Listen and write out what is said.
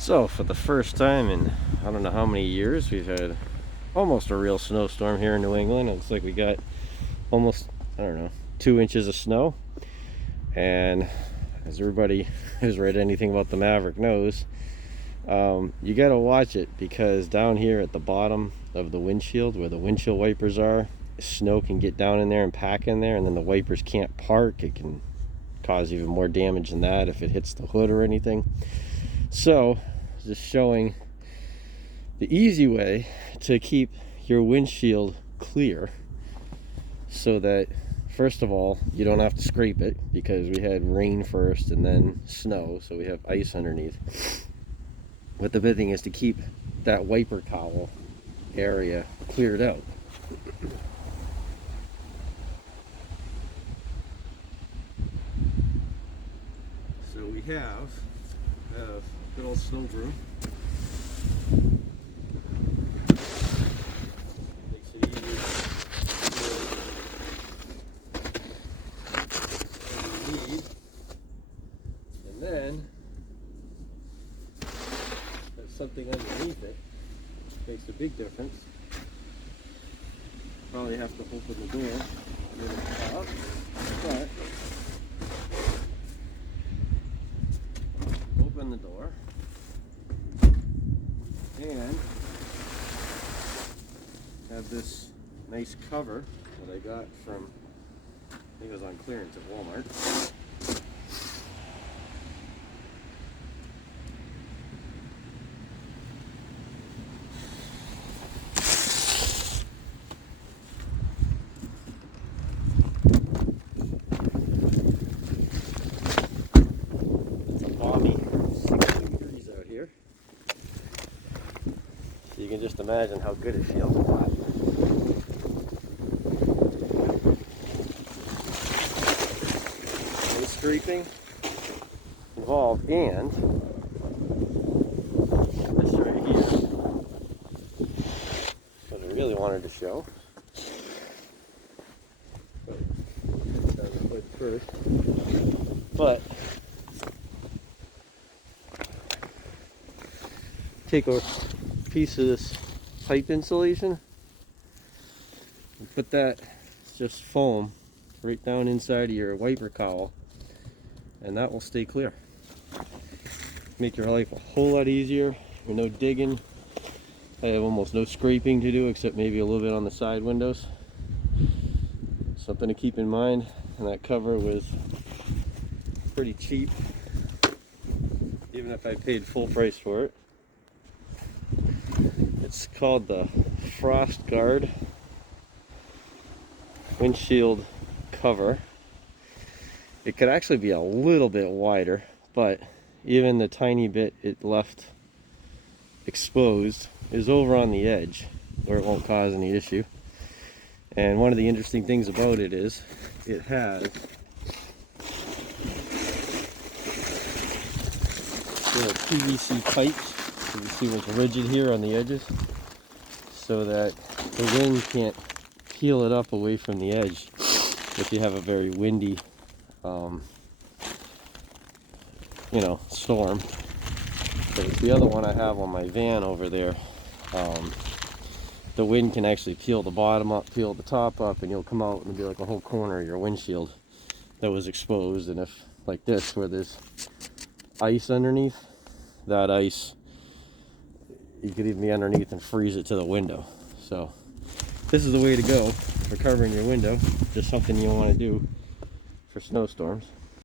So for the first time in I don't know how many years, we've had almost a real snowstorm here in New England. It looks like we got almost, I don't know, 2 inches of snow. And as everybody who's read anything about the Maverick knows, you got to watch it, because down here at the bottom of the windshield where the windshield wipers are, snow can get down in there and pack in there, and then the wipers can't park. It can cause even more damage than that if it hits the hood or anything. So just showing the easy way to keep your windshield clear, so that first of all you don't have to scrape it, because we had rain first and then snow, so we have ice underneath. But the big thing is to keep that wiper cowl area cleared out. So we have a good old snow broom. Makes it easier to need. And then there's something underneath it. Makes a big difference. Probably have to open the door a little up, but open the door and have this nice cover that I got from, I think it was on clearance at Walmart. You can just imagine how good it feels a lot. No scraping involved, and this right here, what I really wanted to show. But take a piece of this pipe insulation and put that, just foam, right down inside of your wiper cowl, and that will stay clear. Make your life a whole lot easier with no digging. I have almost no scraping to do, except maybe a little bit on the side windows. Something to keep in mind. And that cover was pretty cheap, even if I paid full price for it. It's called the Frost Guard windshield cover. It could actually be a little bit wider, but even the tiny bit it left exposed is over on the edge where it won't cause any issue. And one of the interesting things about it is it has little PVC pipes. You can see what's rigid here on the edges, so that the wind can't peel it up away from the edge if you have a very windy storm. But the other one I have on my van over there, the wind can actually peel the bottom up, peel the top up, and you'll come out and be like a whole corner of your windshield that was exposed. And if, like this, where there's ice underneath, that ice, you could even be underneath and freeze it to the window. So this is the way to go for covering your window. Just something you want to do for snowstorms.